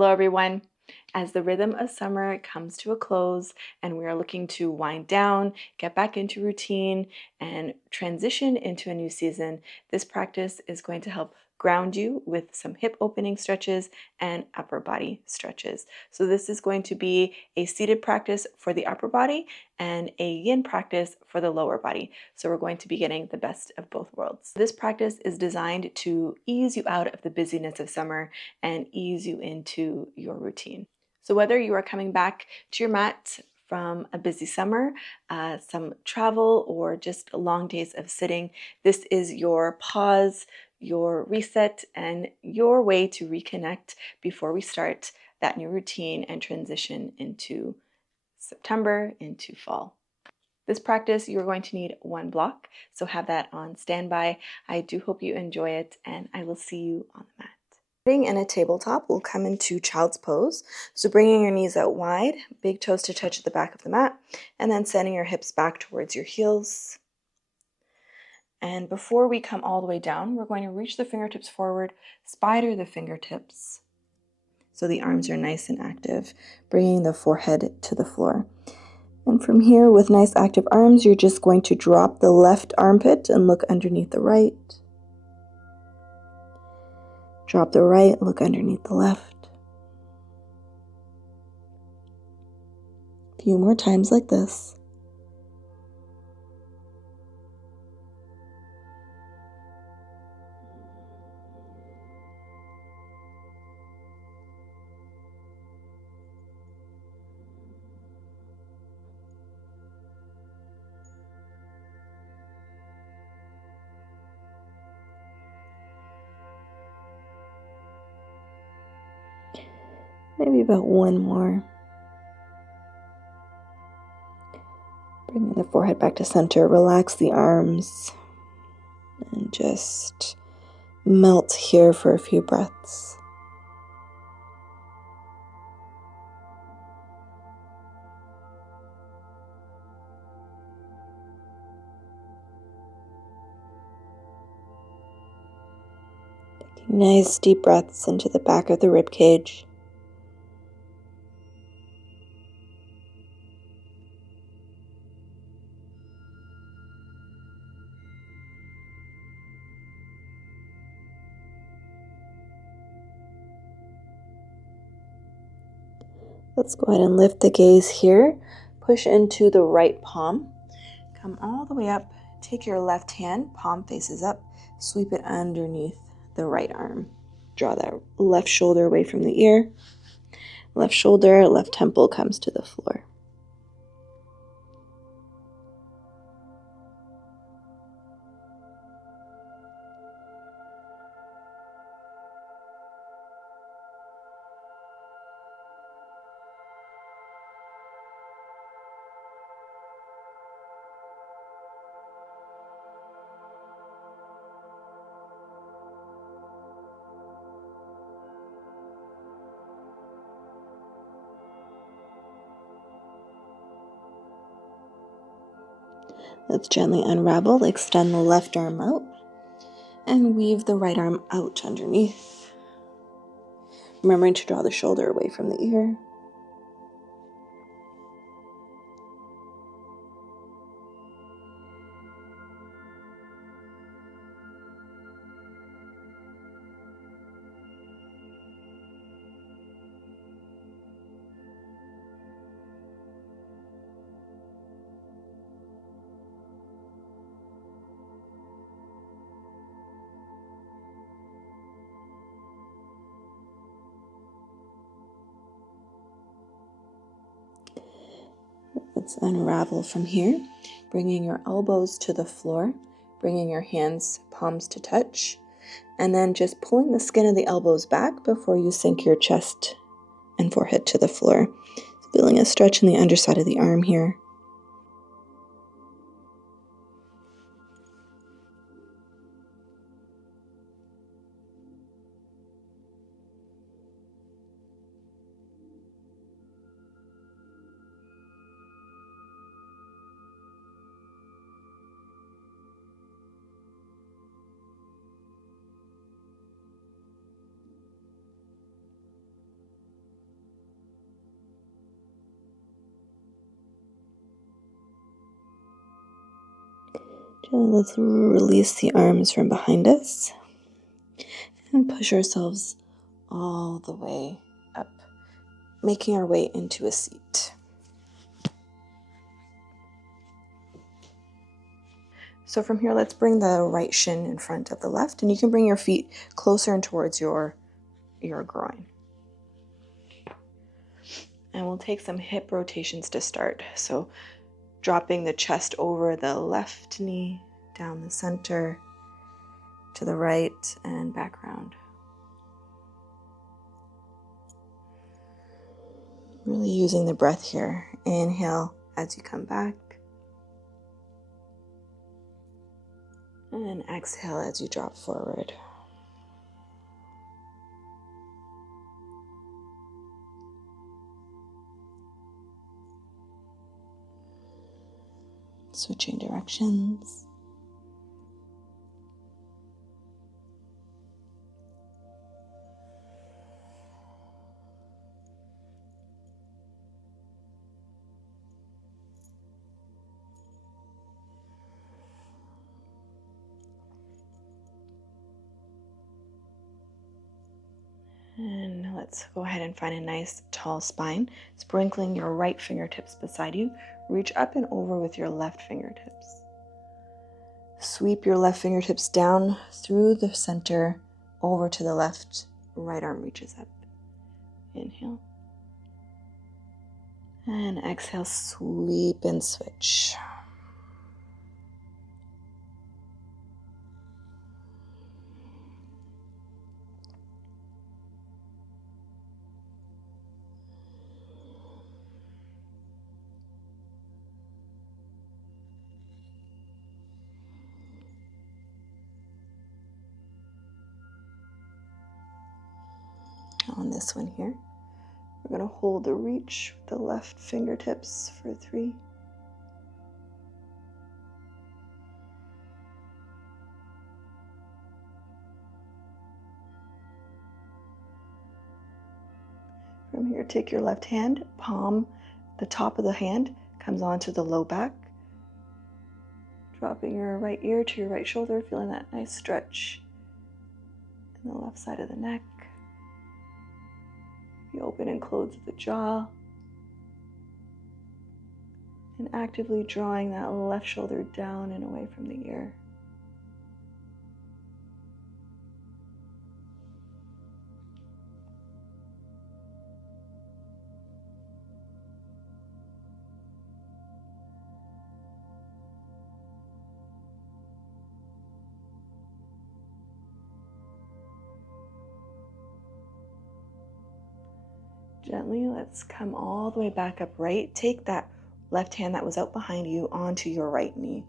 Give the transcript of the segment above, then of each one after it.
Hello everyone. As the rhythm of summer comes to a close and we are looking to wind down, get back into routine, and transition into a new season, this practice is going to help ground you with some hip opening stretches and upper body stretches. So this is going to be a seated practice for the upper body and a yin practice for the lower body. So we're going to be getting the best of both worlds. This practice is designed to ease you out of the busyness of summer and ease you into your routine. So whether you are coming back to your mat from a busy summer, some travel, or just long days of sitting, this is your pause, your reset, and your way to reconnect before we start that new routine and transition into September, into fall. This practice, you're going to need one block, so have that on standby. I do hope you enjoy it, and I will see you on the mat. Sitting in a tabletop, we'll come into child's pose. So bringing your knees out wide, big toes to touch the back of the mat, and then sending your hips back towards your heels. And before we come all the way down, we're going to reach the fingertips forward, spider the fingertips, so the arms are nice and active, bringing the forehead to the floor. And from here, with nice active arms, you're just going to drop the left armpit and look underneath the right. Drop the right, look underneath the left. A few more times like this. Maybe about one more. Bringing the forehead back to center, relax the arms, and just melt here for a few breaths. Taking nice deep breaths into the back of the rib cage. Let's go ahead and lift the gaze here. Push into the right palm. Come all the way up. Take your left hand, palm faces up. Sweep it underneath the right arm. Draw that left shoulder away from the ear. Left shoulder, left temple comes to the floor. Let's gently unravel, extend the left arm out, and weave the right arm out underneath. Remembering to draw the shoulder away from the ear. Let's unravel from here, bringing your elbows to the floor, bringing your hands, palms to touch, and then just pulling the skin of the elbows back before you sink your chest and forehead to the floor. Feeling a stretch in the underside of the arm here. Let's release the arms from behind us and push ourselves all the way up, making our way into a seat. So from here, let's bring the right shin in front of the left, and you can bring your feet closer and towards your groin. And we'll take some hip rotations to start. So dropping the chest over the left knee, down the center, to the right, and back around. Really using the breath here. Inhale as you come back. And exhale as you drop forward. Switching directions. And let's go ahead and find a nice tall spine. Sprinkling your right fingertips beside you. Reach up and over with your left fingertips. Sweep your left fingertips down through the center, over to the left. Right arm reaches up. Inhale. And exhale, sweep and switch. On this one here, we're going to hold the reach with the left fingertips for 3. From here, take your left hand, palm, the top of the hand comes onto the low back. Dropping your right ear to your right shoulder, feeling that nice stretch in the left side of the neck. You open and close the jaw. And actively drawing that left shoulder down and away from the ear. Gently, let's come all the way back upright. Take that left hand that was out behind you onto your right knee.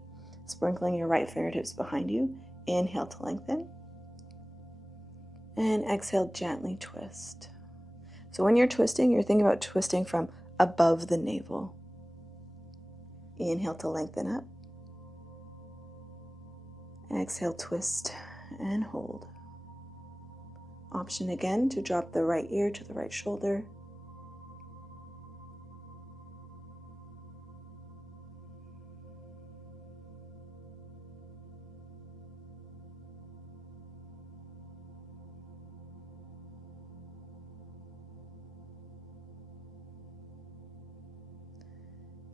Sprinkling your right fingertips behind you. Inhale to lengthen. And exhale, gently twist. So when you're twisting, you're thinking about twisting from above the navel. Inhale to lengthen up. Exhale, twist and hold. Option again to drop the right ear to the right shoulder.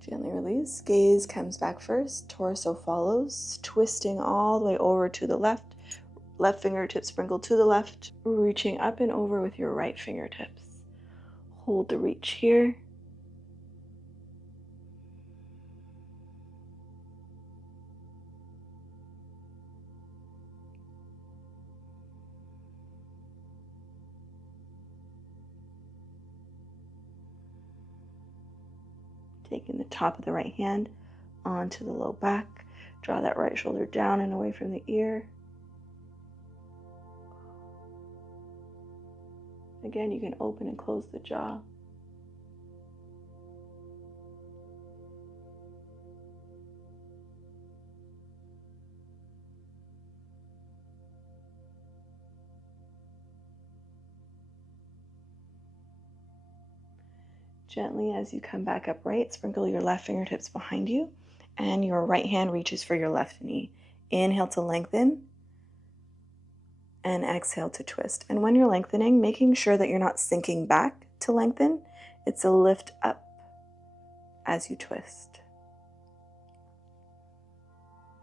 Gently release. Gaze comes back first. Torso follows. Twisting all the way over to the left. Left fingertips sprinkled to the left. Reaching up and over with your right fingertips. Hold the reach here. Taking the top of the right hand onto the low back. Draw that right shoulder down and away from the ear. Again, you can open and close the jaw. Gently, as you come back upright, sprinkle your left fingertips behind you and your right hand reaches for your left knee. Inhale to lengthen and exhale to twist. And when you're lengthening, making sure that you're not sinking back to lengthen, it's a lift up as you twist.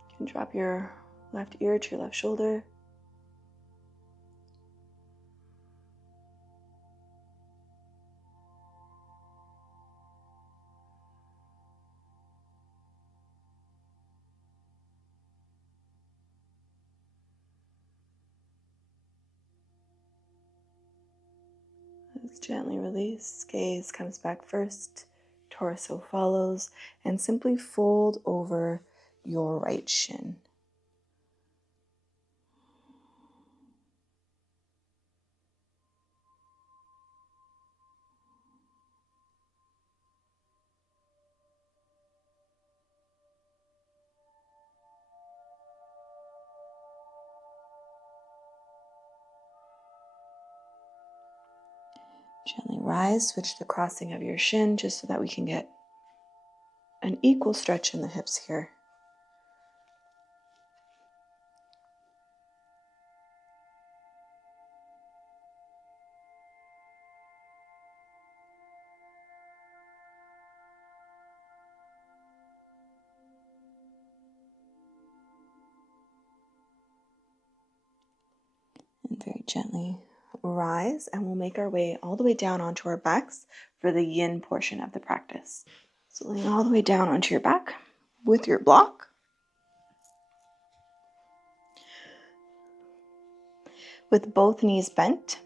You can drop your left ear to your left shoulder. Let's gently release. Gaze comes back first, torso follows, and simply fold over your right shin. Gently rise, switch the crossing of your shin just so that we can get an equal stretch in the hips here. And very gently rise, and we'll make our way all the way down onto our backs for the yin portion of the practice. So lean all the way down onto your back with your block. With both knees bent,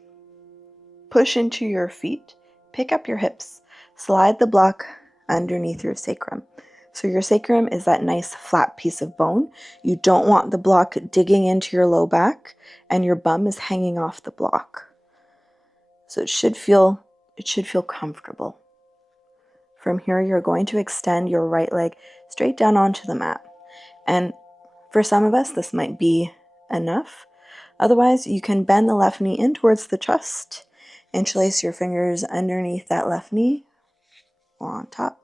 push into your feet, pick up your hips, slide the block underneath your sacrum. So your sacrum is that nice flat piece of bone. You don't want the block digging into your low back and your bum is hanging off the block. So it should feel comfortable. From here, you're going to extend your right leg straight down onto the mat. And for some of us, this might be enough. Otherwise, you can bend the left knee in towards the chest, interlace your fingers underneath that left knee or on top.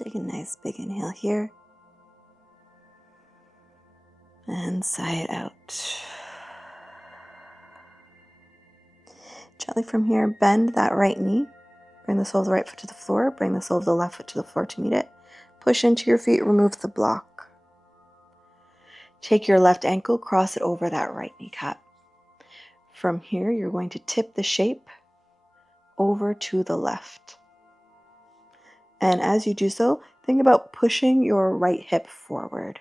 Let's take a nice big inhale here. And sigh it out. Gently from here, bend that right knee. Bring the sole of the right foot to the floor. Bring the sole of the left foot to the floor to meet it. Push into your feet, remove the block. Take your left ankle, cross it over that right kneecap. From here, you're going to tip the shape over to the left. And as you do so, think about pushing your right hip forward.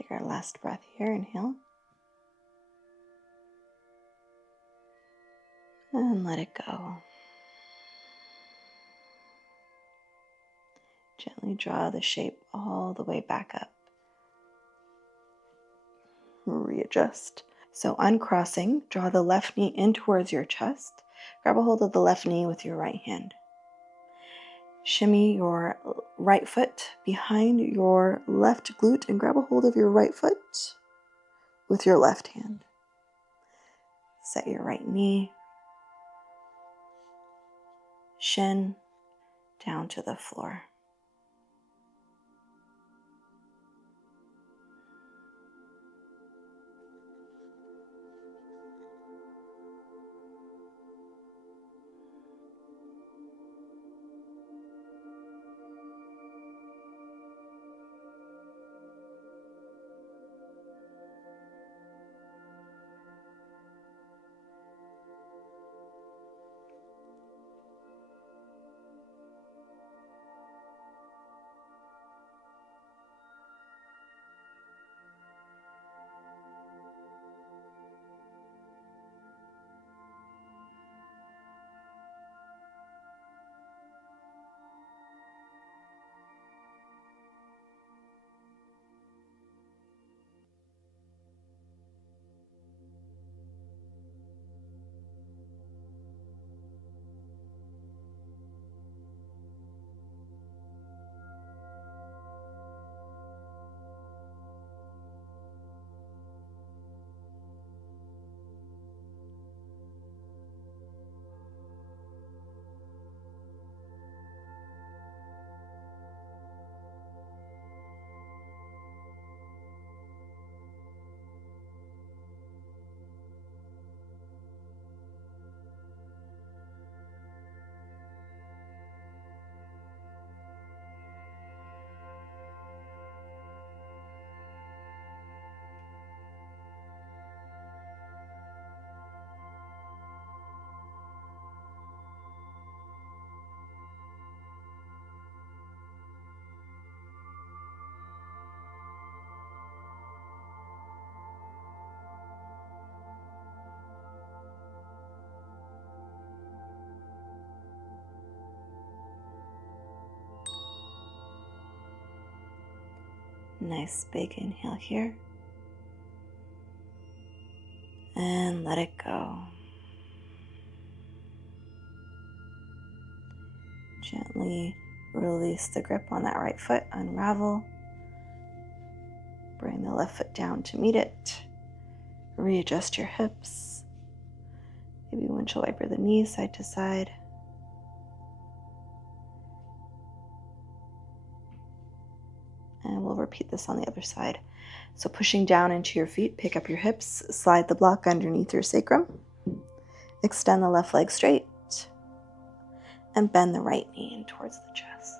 Take our last breath here. Inhale. And let it go. Gently draw the shape all the way back up. Readjust. So uncrossing, draw the left knee in towards your chest. Grab a hold of the left knee with your right hand. Shimmy your right foot behind your left glute and grab a hold of your right foot with your left hand. Set your right knee, shin down to the floor. Nice big inhale here. And let it go. Gently release the grip on that right foot, unravel. Bring the left foot down to meet it. Readjust your hips. Maybe windshield wiper the knees side to side. And we'll repeat this on the other side. So pushing down into your feet, pick up your hips, slide the block underneath your sacrum. Extend the left leg straight and bend the right knee in towards the chest.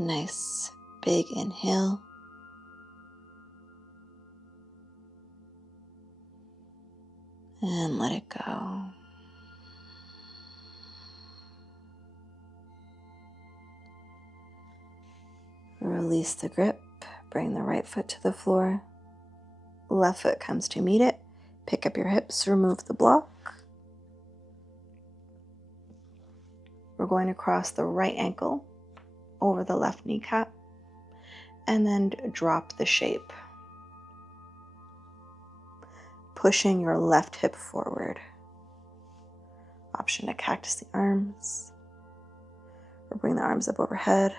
Nice big inhale. And let it go. Release the grip. Bring the right foot to the floor. Left foot comes to meet it. Pick up your hips, remove the block. We're going to cross the right ankle over the left kneecap and then drop the shape, pushing your left hip forward. Option to cactus the arms or bring the arms up overhead.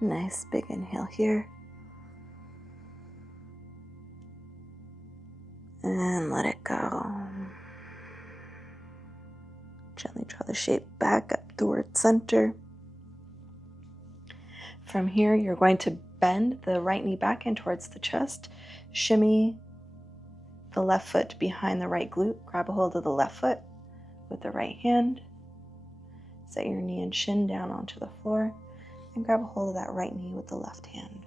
Nice big inhale here. And let it go. Gently draw the shape back up towards center. From here, you're going to bend the right knee back in towards the chest. Shimmy the left foot behind the right glute. Grab a hold of the left foot with the right hand. Set your knee and shin down onto the floor. And grab a hold of that right knee with the left hand.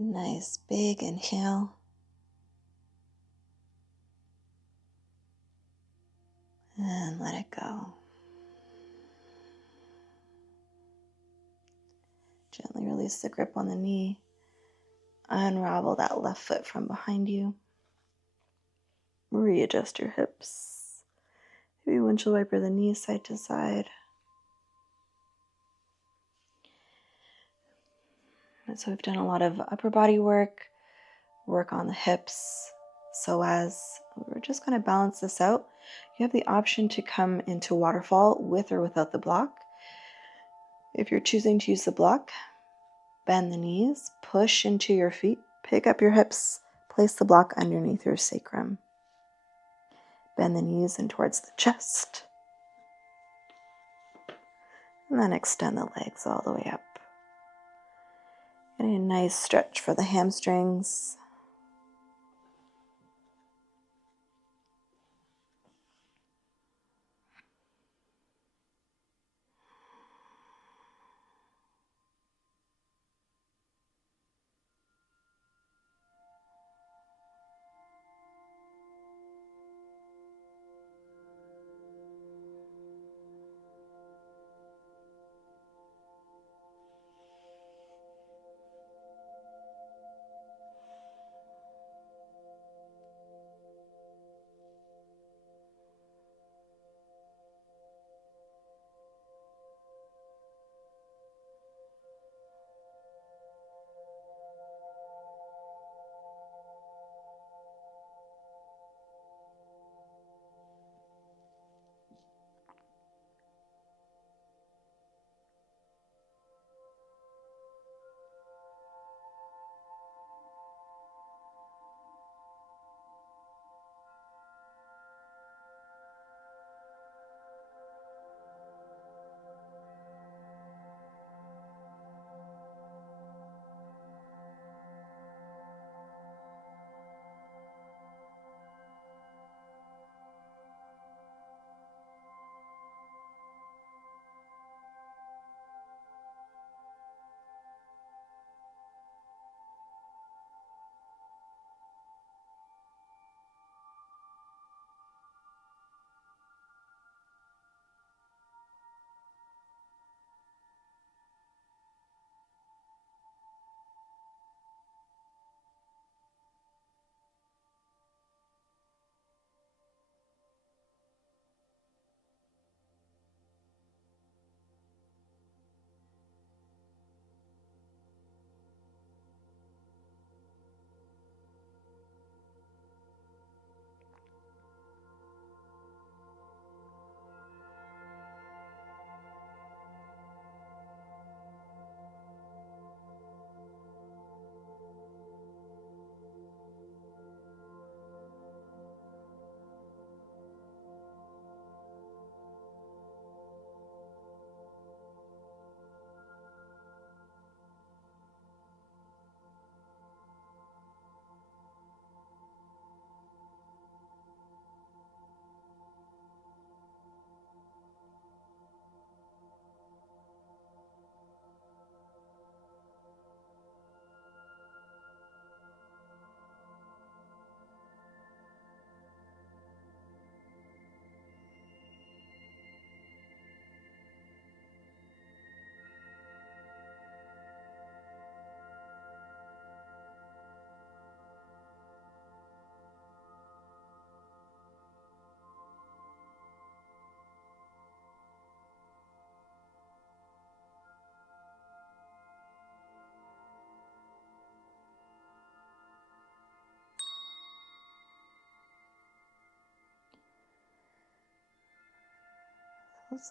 a nice big inhale. And let it go. Gently release the grip on the knee. Unravel that left foot from behind you. Readjust your hips. Maybe windshield wiper the knees side to side. And so we've done a lot of upper body work on the hips, psoas. We're just going to balance this out. You have the option to come into waterfall with or without the block. If you're choosing to use the block, bend the knees, push into your feet, pick up your hips, place the block underneath your sacrum. Bend the knees in towards the chest. And then extend the legs all the way up. Getting a nice stretch for the hamstrings.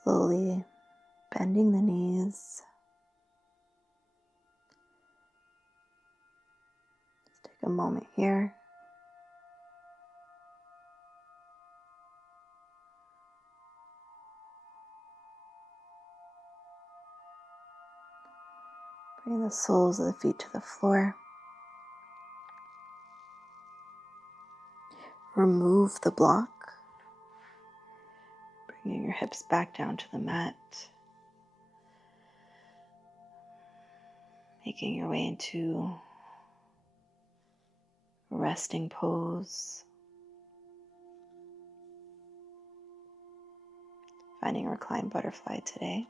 Slowly bending the knees. Let's take a moment here. Bring the soles of the feet to the floor. Remove the block. Bringing your hips back down to the mat. Making your way into resting pose, finding a reclined butterfly today.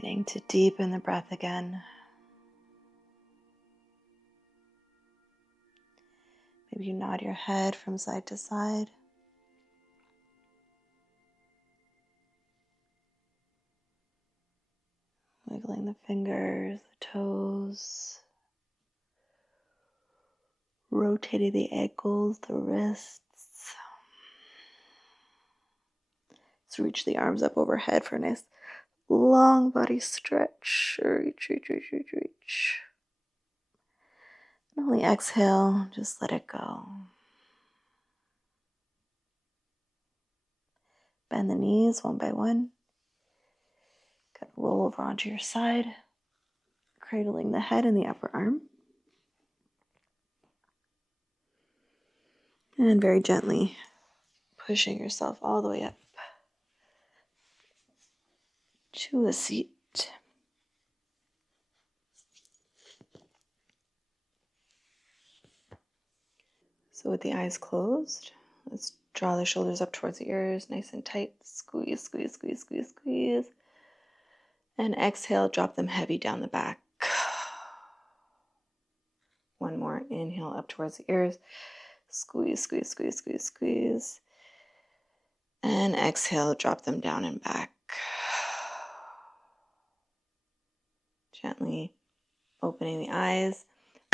Beginning to deepen the breath again. Maybe you nod your head from side to side. Wiggling the fingers, the toes. Rotating the ankles, the wrists. Let's reach the arms up overhead for a nice long body stretch. Reach, reach, reach, reach, reach. And only exhale, just let it go. Bend the knees one by one. Good. Roll over onto your side, cradling the head in the upper arm. And very gently pushing yourself all the way up to a seat. So with the eyes closed, let's draw the shoulders up towards the ears, nice and tight. Squeeze, squeeze, squeeze, squeeze, squeeze. And exhale, drop them heavy down the back. One more, inhale up towards the ears. Squeeze, squeeze, squeeze, squeeze, squeeze. And exhale, drop them down and back. Gently opening the eyes.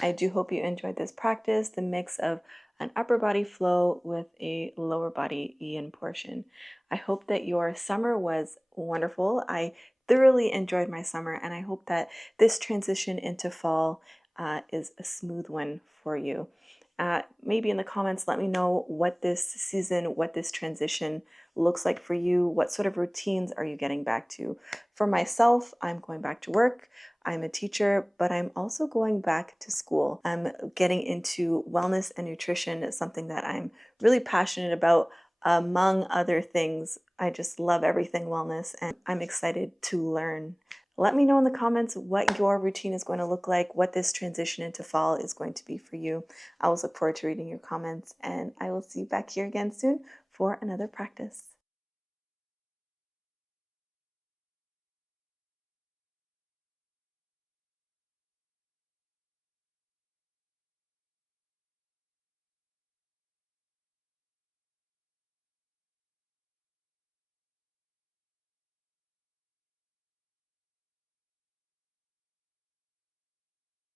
I do hope you enjoyed this practice, the mix of an upper body flow with a lower body yin portion. I hope that your summer was wonderful. I thoroughly enjoyed my summer, and I hope that this transition into fall is a smooth one for you. Maybe in the comments, let me know what this season, what this transition looks like for you. What sort of routines are you getting back to? For myself, I'm going back to work. I'm a teacher, but I'm also going back to school. I'm getting into wellness and nutrition. It's something that I'm really passionate about. among other things. I just love everything wellness, and I'm excited to learn. Let me know in the comments what your routine is going to look like, what this transition into fall is going to be for you. I will look forward to reading your comments, and I will see you back here again soon for another practice.